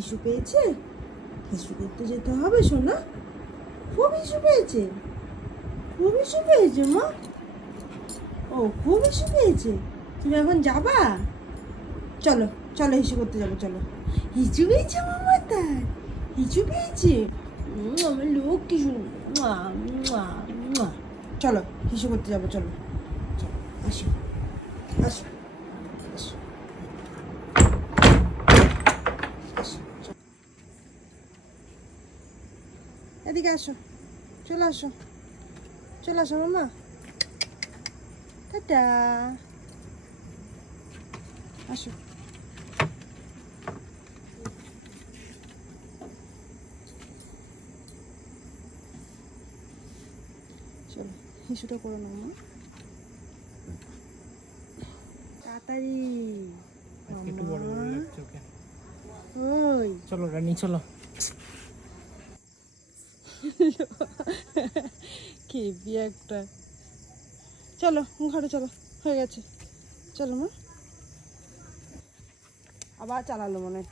হিসু পেয়েছে? হিসু করতে যেতে হবে সোনা। খুব হিসু পেয়েছে? খুব হিসু পেয়েছে মা? ও খুব হিসু পেয়েছে। তুমি এখন যাবা? চলো চলো হিসু করতে যাবো, চলো। হিচু পেয়েছে মামা? তাই হিচু পেয়েছে? আমার লোক কি চলো হিসু করতে যাবো, চলো চলো আসো আসো আসো আসো, এদিকে আসো, চলে আসো, চলে আসো মামা। টাটা, আসো। চলো হিসুটা করো না মা, তাড়াতাড়ি। একটু বড় বড় লাগছে ওকে। ওই চলো রানী চলো। খেপি একটা। চলো ঘরে চলো, হয়ে গেছে। চলো মা, আবার চালালো মনে হয়।